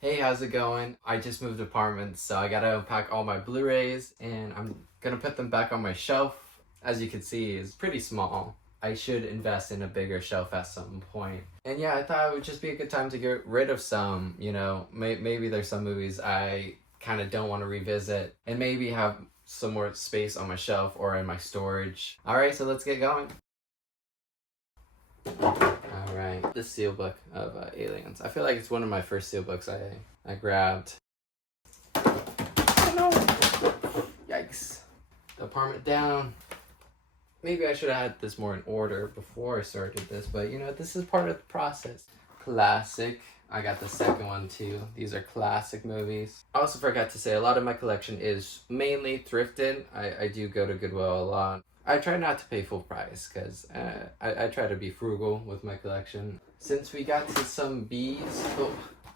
Hey, how's it going? I just moved apartments, so I gotta unpack all my Blu-rays and I'm gonna put them back on my shelf. As you can see, it's pretty small. I should invest in a bigger shelf at some point. And yeah, I thought it would just be a good time to get rid of some, maybe there's some movies I kind of don't want to revisit and maybe have some more space on my shelf or in my storage. All right, so let's get going. All right, the steelbook of Aliens. I feel like it's one of my first steelbooks I grabbed. Oh no! Yikes. The apartment down. Maybe I should have had this more in order before I started this, but this is part of the process. Classic. I got the second one too. These are classic movies. I also forgot to say a lot of my collection is mainly thrifted. I do go to Goodwill a lot. I try not to pay full price because I try to be frugal with my collection. Since we got to some B's,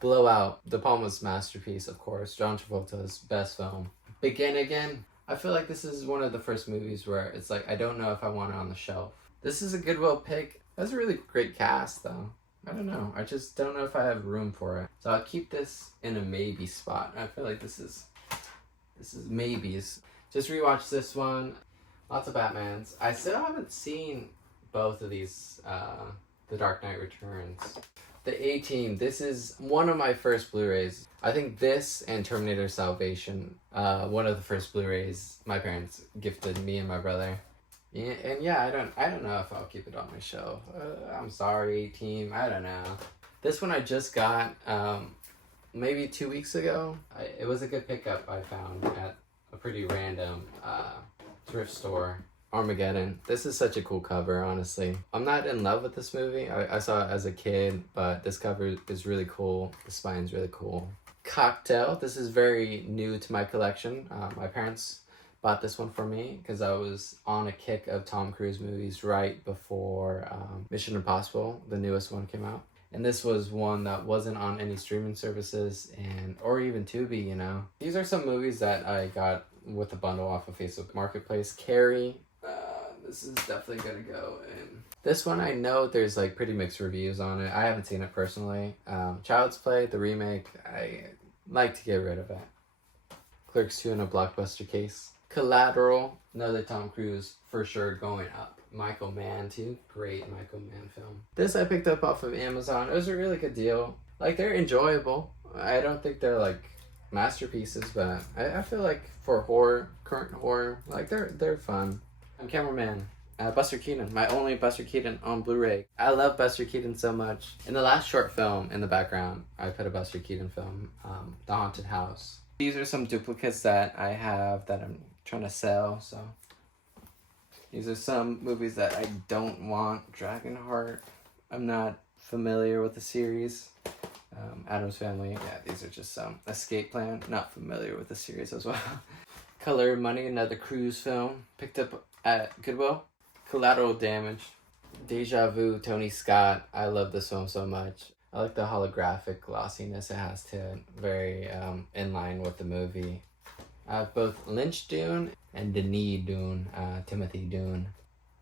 Blowout, De Palma's masterpiece, of course, John Travolta's best film. Begin Again. I feel like this is one of the first movies where it's like, I don't know if I want it on the shelf. This is a Goodwill pick. That's a really great cast though. I don't know. I just don't know if I have room for it. So I'll keep this in a maybe spot. I feel like this is maybes. Just rewatched this one. Lots of Batmans. I still haven't seen both of these, The Dark Knight Returns. The A-Team, this is one of my first Blu-rays. I think this and Terminator Salvation, one of the first Blu-rays my parents gifted me and my brother. Yeah, and yeah, I don't know if I'll keep it on my shelf. I'm sorry, team. I don't know. This one I just got maybe 2 weeks ago. It was a good pickup I found at a pretty random thrift store. Armageddon. This is such a cool cover, honestly. I'm not in love with this movie. I saw it as a kid, but this cover is really cool. The spine's really cool. Cocktail. This is very new to my collection. My parents bought this one for me because I was on a kick of Tom Cruise movies right before Mission Impossible, the newest one, came out. And this was one that wasn't on any streaming services or even Tubi, These are some movies that I got with a bundle off of Facebook Marketplace. Carrie. This is definitely gonna go in. This one I know there's like pretty mixed reviews on it. I haven't seen it personally. Child's Play, the remake, I like to get rid of it. Clerks 2 in a blockbuster case. Collateral, another Tom Cruise for sure going up. Michael Mann too, great Michael Mann film. This I picked up off of Amazon. It was a really good deal. Like, they're enjoyable. I don't think they're like masterpieces, but I feel like for horror, current horror, like they're fun. I'm Cameraman. Buster Keaton, my only Buster Keaton on Blu-ray. I love Buster Keaton so much. In the last short film in the background, I put a Buster Keaton film, The Haunted House. These are some duplicates that I have that I'm trying to sell, so. These are some movies that I don't want. Dragonheart. I'm not familiar with the series. Addams Family. Yeah, these are just some. Escape Plan. Not familiar with the series as well. Color Money, another Cruise film. Picked up at Goodwill. Collateral Damage. Deja Vu, Tony Scott. I love this film so much. I like the holographic glossiness it has to it. Very in line with the movie. I have both Lynch Dune and Denis Dune, Timothy Dune.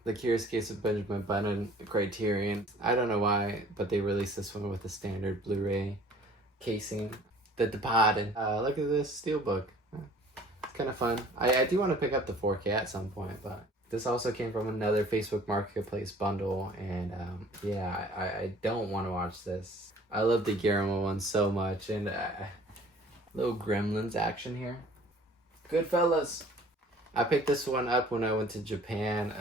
The Curious Case of Benjamin Button, Criterion. I don't know why, but they released this one with a standard Blu-ray casing. The Departed. Look at this steelbook. It's kind of fun. I do want to pick up the 4K at some point, but this also came from another Facebook Marketplace bundle, and yeah, I don't want to watch this. I love the Guillermo one so much, and little Gremlins action here. Goodfellas. I picked this one up when I went to Japan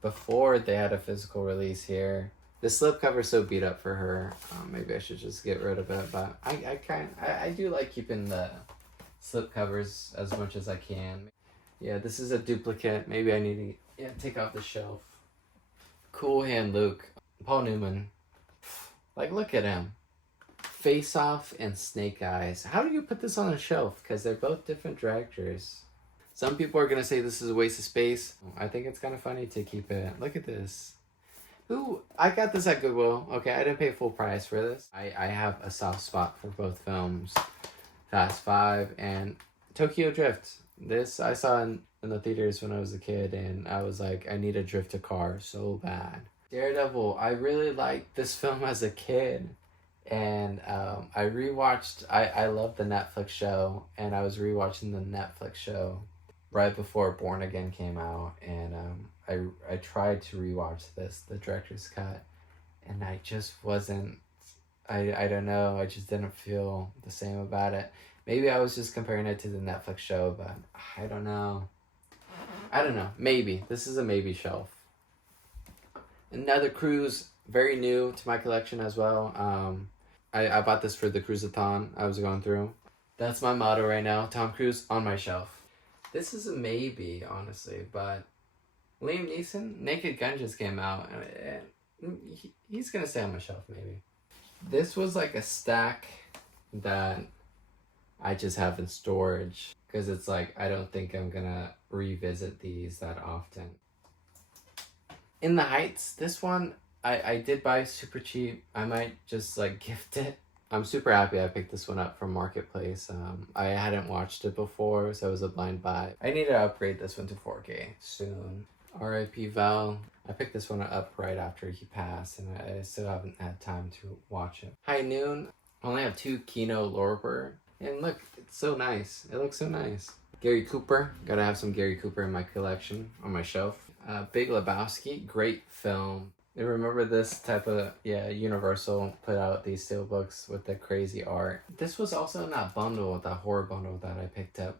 before they had a physical release here. The slipcover's so beat up for her. Maybe I should just get rid of it, but I do like keeping the slipcovers as much as I can. Yeah, this is a duplicate. Maybe I need to take off the shelf. Cool Hand Luke. Paul Newman. Like, look at him. Face Off and Snake Eyes. How do you put this on a shelf? Because they're both different directors. Some people are going to say this is a waste of space. I think it's kind of funny to keep it. Look at this. I got this at Goodwill. Okay, I didn't pay full price for this. I have a soft spot for both films. Fast 5 and Tokyo Drift. This I saw in the theaters when I was a kid, and I was like, I need to drift a car so bad. Daredevil. I really liked this film as a kid. And I rewatched. I love the Netflix show, and I was rewatching the Netflix show right before Born Again came out, and I tried to rewatch the director's cut, and I just wasn't. I don't know. I just didn't feel the same about it. Maybe I was just comparing it to the Netflix show, but I don't know. I don't know. Maybe this is a maybe shelf. Another cruise, very new to my collection as well. I bought this for the cruise-a-thon I was going through. That's my motto right now. Tom Cruise on my shelf. This is a maybe, honestly, but Liam Neeson, Naked Gun just came out, and he's gonna stay on my shelf maybe. This was like a stack that I just have in storage because it's like I don't think I'm gonna revisit these that often. In the Heights, this one I did buy super cheap. I might just like gift it. I'm super happy I picked this one up from Marketplace. I hadn't watched it before, so it was a blind buy. I need to upgrade this one to 4K soon. R.I.P. Val. I picked this one up right after he passed, and I still haven't had time to watch it. High Noon. I only have 2 Kino Lorber. And look, it's so nice. It looks so nice. Gary Cooper. Gotta have some Gary Cooper in my collection, on my shelf. Big Lebowski. Great film. I remember this type of, Universal put out these steelbooks with the crazy art. This was also in that bundle, that horror bundle that I picked up.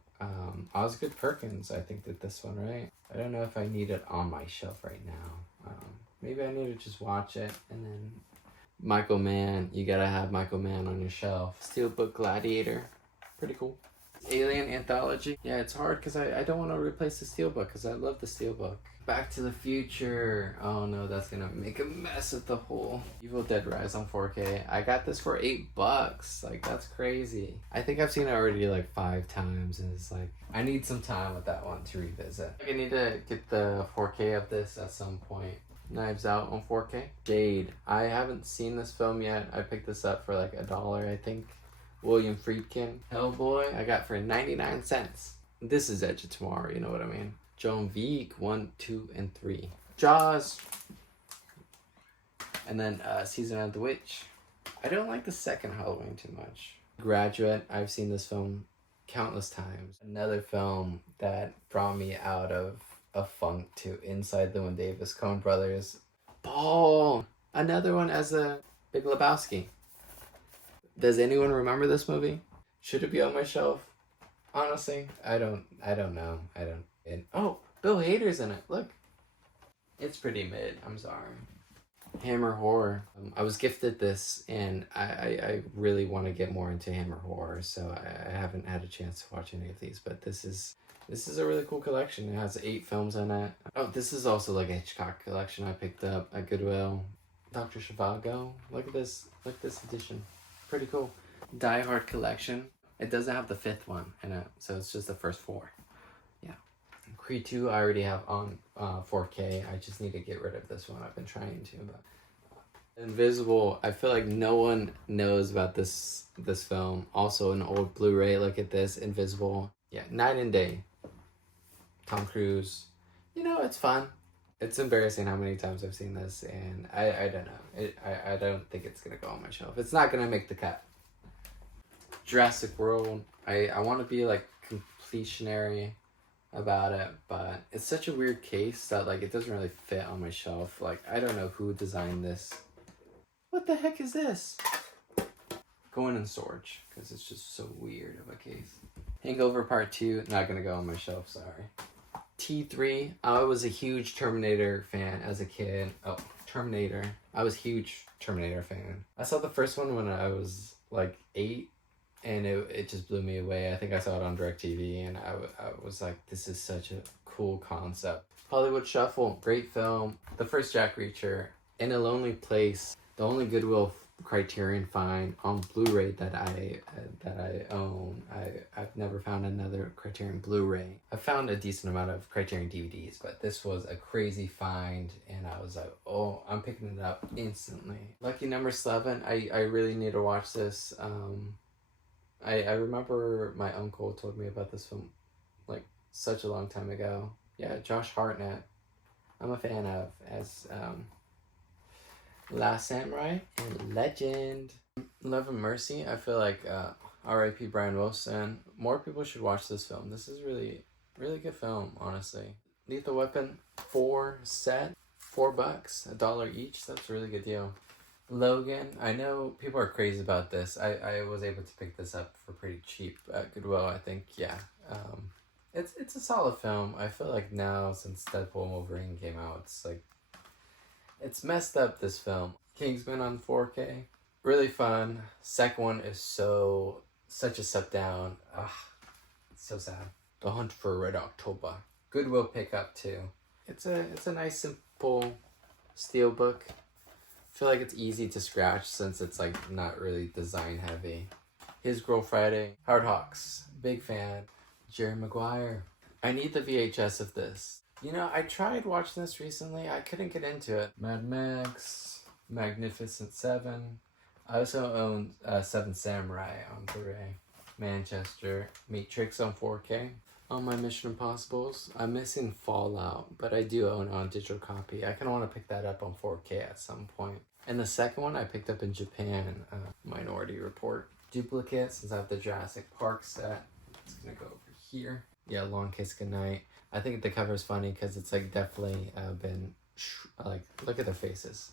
Osgood Perkins, I think, did this one, right? I don't know if I need it on my shelf right now. Maybe I need to just watch it. And then Michael Mann, you gotta have Michael Mann on your shelf. Steelbook Gladiator, pretty cool. Alien Anthology. Yeah, it's hard because I don't want to replace the steelbook because I love the steelbook. Back to the Future. Oh no, that's gonna make a mess of the whole Evil Dead Rise on 4K. I got this for $8. Like, that's crazy. I think I've seen it already like 5 times, and it's like I need some time with that one to revisit. I need to get the 4K of this at some point. Knives Out on 4K. Jade. I haven't seen this film yet. I picked this up for like $1, I think. William Friedkin. Hellboy, I got for 99 cents. This is Edge of Tomorrow, you know what I mean. Joan Veek, 1, 2, and 3. Jaws. And then Season of the Witch. I don't like the second Halloween too much. Graduate, I've seen this film countless times. Another film that brought me out of a funk to Inside Llewyn Davis, Coen Brothers. Ball. Another one as a Big Lebowski. Does anyone remember this movie? Should it be on my shelf? Honestly, I don't know. And Bill Hader's in it. Look. It's pretty mid. I'm sorry. Hammer Horror. I was gifted this, and I really want to get more into Hammer Horror, so I haven't had a chance to watch any of these, but this is a really cool collection. It has 8 films in it. Oh, this is also like a Hitchcock collection I picked up at Goodwill. Dr. Zhivago. Look at this edition. Pretty cool. Die Hard collection. It doesn't have the 5th one in it, so it's just the first 4. Yeah. Creed 2 I already have on 4K. I just need to get rid of this one. I've been trying to, but Invisible. I feel like no one knows about this film. Also an old Blu-ray. Look at this. Invisible. Yeah, Night and Day. Tom Cruise. You know, it's fun. It's embarrassing how many times I've seen this, and I don't know. I don't think it's going to go on my shelf. It's not going to make the cut. Jurassic World. I want to be, like, completionary about it, but it's such a weird case that, like, it doesn't really fit on my shelf. Like, I don't know who designed this. What the heck is this? Going in storage, because it's just so weird of a case. Hangover Part 2. Not going to go on my shelf, sorry. T3. I was a huge Terminator fan as a kid. Oh, Terminator. I was a huge Terminator fan. I saw the first one when I was like 8, and it just blew me away. I think I saw it on DirecTV, and I was like, this is such a cool concept. Hollywood Shuffle. Great film. The first Jack Reacher. In a Lonely Place. The only Goodwill Criterion find on Blu-ray that I own. I've never found another Criterion Blu-ray. I found a decent amount of Criterion DVDs, but this was a crazy find, and I was like, oh, I'm picking it up instantly. Lucky Number 11. I really need to watch this. I remember my uncle told me about this film like such a long time ago. Yeah, Josh Hartnett. I'm a fan of as Last Samurai and Legend. Love and Mercy. I feel like R.I.P. Brian Wilson. More people should watch this film. This is really, really good film, honestly. Lethal Weapon 4 set, $4, $1 each. That's a really good deal. Logan. I know people are crazy about this. I was able to pick this up for pretty cheap at Goodwill. I think, yeah. It's a solid film. I feel like now since Deadpool and Wolverine came out, it's like it's messed up, this film. Kingsman on 4K. Really fun. Second one is such a step down. Ugh, it's so sad. The Hunt for Red October. Goodwill pickup too. It's a nice simple steelbook. I feel like it's easy to scratch since it's like not really design heavy. His Girl Friday. Howard Hawks. Big fan. Jerry Maguire. I need the VHS of this. You know, I tried watching this recently. I couldn't get into it. Mad Max, Magnificent Seven. I also own Seven Samurai on Blu-ray. Manchester, Matrix on 4K. On my Mission Impossibles, I'm missing Fallout, but I do own it on digital copy. I kind of want to pick that up on 4K at some point. And the second one I picked up in Japan, Minority Report. Duplicate, since I have the Jurassic Park set. It's gonna go over here. Yeah, Long Kiss Goodnight. I think the cover is funny because it's like definitely been like, look at their faces.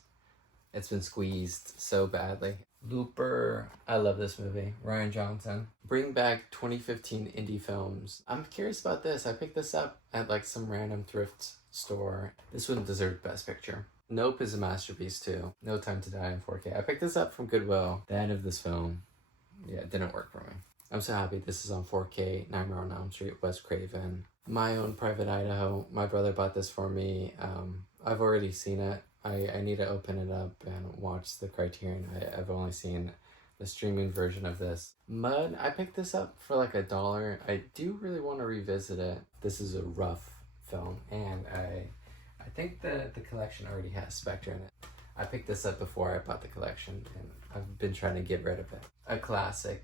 It's been squeezed so badly. Looper. I love this movie. Rian Johnson. Bring back 2015 indie films. I'm curious about this. I picked this up at like some random thrift store. This one deserved Best Picture. Nope is a masterpiece too. No Time to Die in 4K. I picked this up from Goodwill. The end of this film, yeah, it didn't work for me. I'm so happy this is on 4K. Nightmare on Elm Street, Wes Craven. My Own Private Idaho. My brother bought this for me. I've already seen it. I need to open it up and watch the Criterion. I've only seen the streaming version of this. Mud, I picked this up for like $1. I do really want to revisit it. This is a rough film, and I think the collection already has Spectre in it. I picked this up before I bought the collection, and I've been trying to get rid of it. A classic.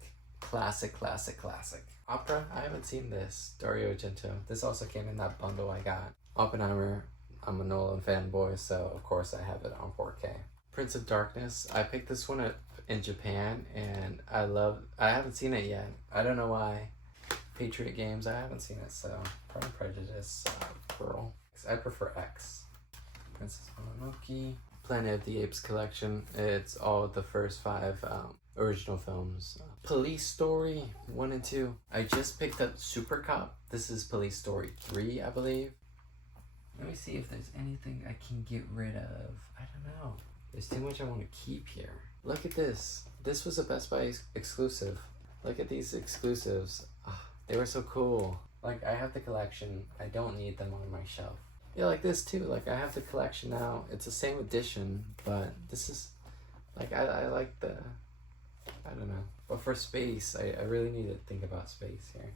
Opera, I haven't seen this. Dario Argento. This also came in that bundle I got. Oppenheimer, I'm a Nolan fanboy, so of course I have it on 4K. Prince of Darkness, I picked this one up in Japan, and I haven't seen it yet. I don't know why. Patriot Games, I haven't seen it, so Pride and Prejudice, Pearl. I prefer X. Princess Mononoke. Planet of the Apes collection. It's all the first 5 original films. Police Story 1 and 2. I just picked up Super Cop. This is Police Story 3, I believe. Let me see if there's anything I can get rid of. I don't know. There's too much I want to keep here. Look at this. This was a Best Buy exclusive. Look at these exclusives. Oh, they were so cool. Like, I have the collection. I don't need them on my shelf. Yeah, like this too. Like, I have the collection now. It's the same edition, but this is, like, I like the, I don't know. But for space, I really need to think about space here.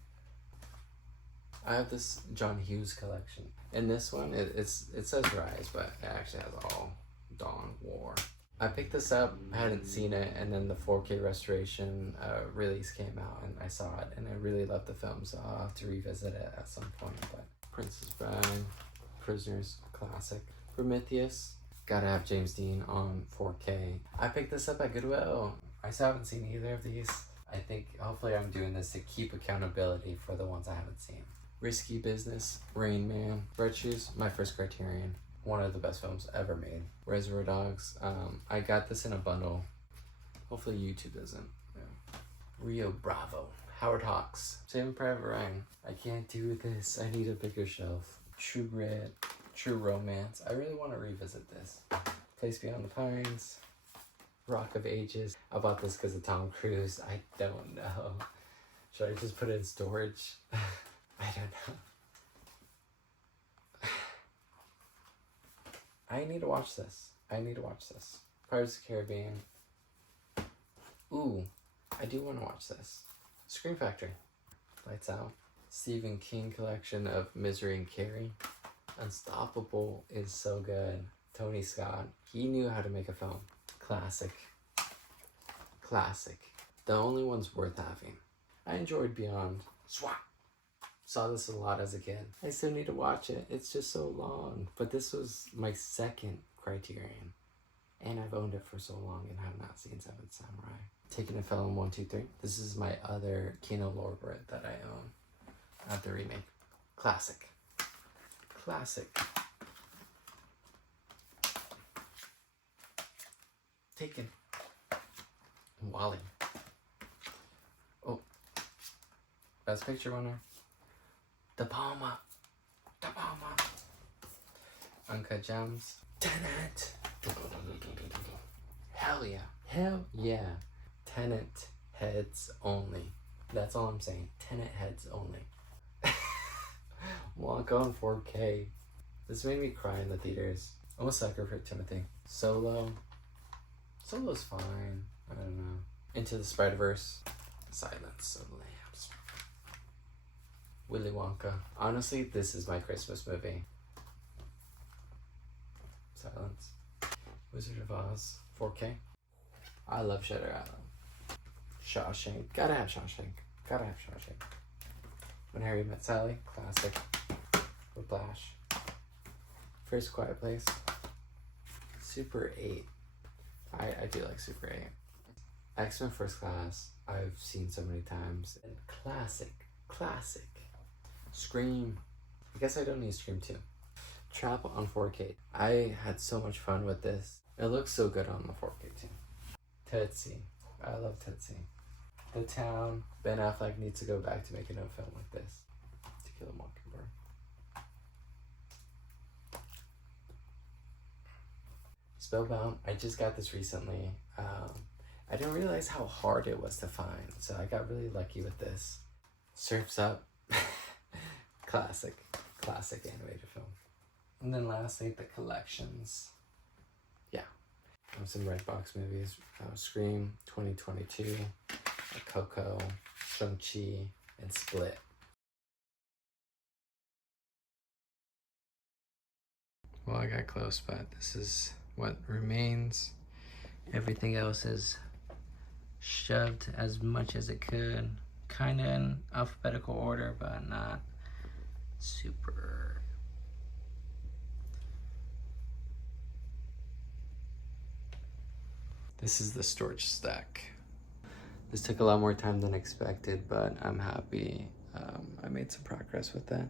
I have this John Hughes collection. In this one, it says Rise, but it actually has all Dawn, War. I picked this up, I hadn't seen it, and then the 4K restoration release came out, and I saw it, and I really loved the film, so I'll have to revisit it at some point. But Princess Bride, Prisoners, classic. Prometheus, gotta have James Dean on 4K. I picked this up at Goodwill. I still haven't seen either of these. I think hopefully I'm doing this to keep accountability for the ones I haven't seen. Risky Business, Rain Man, Red Shoes, my first Criterion. One of the best films ever made. Reservoir Dogs. I got this in a bundle. Hopefully YouTube doesn't. Yeah. Rio Bravo. Howard Hawks. Saving Private Ryan. I can't do this. I need a bigger shelf. True Grit. True Romance. I really want to revisit this. Place Beyond the Pines. Rock of Ages. I bought this because of Tom Cruise. I don't know. Should I just put it in storage? I don't know. I need to watch this. Pirates of the Caribbean. Ooh, I do want to watch this. Scream Factory. Lights Out. Stephen King collection of Misery and Carrie. Unstoppable is so good. Tony Scott. He knew how to make a film. Classic. The only one's worth having. I enjoyed Beyond. Swat. Saw this a lot as a kid. I still need to watch it. It's just so long. But this was my second Criterion. And I've owned it for so long and have not seen Seven Samurai. Taking a Felon 1, 2, 3. This is my other Kino Lorber that I own. I have the remake. Classic. Classic. Taken. Wally. Oh. Best picture winner. De Palma. De Palma. Uncut Gems. Tenet. Hell yeah. Hell yeah. Tenet heads only. That's all I'm saying. Tenet heads only. Wonka on 4K. This made me cry in the theaters. I'm a sucker for Timothy. Solo. Solo's fine. I don't know. Into the Spider-Verse. Silence of the Lambs. Willy Wonka. Honestly, this is my Christmas movie. Silence. Wizard of Oz. 4K. I love Shutter Island. Shawshank. Gotta have Shawshank. Gotta have Shawshank. When Harry Met Sally. Classic. Whiplash. First Quiet Place. Super 8. I do like Super 8. X-Men First Class. I've seen so many times. And classic. Classic. Scream. I guess I don't need Scream 2. Trap on 4K. I had so much fun with this. It looks so good on the 4K too. Tootsie. I love Tootsie. The Town. Ben Affleck needs to go back to making a film like this. To Kill a Mockingbird. Spellbound. I just got this recently. I didn't realize how hard it was to find, so I got really lucky with this. Surf's Up. Classic. Classic animated film. And then lastly, the collections. Yeah. Some Redbox movies. Scream 2022. Coco. Shang-Chi. And Split. Well, I got close, but this is what remains. Everything else is shoved as much as it could. Kind of in alphabetical order, but not super. This is the storage stack. This took a lot more time than expected, but I'm happy I made some progress with that.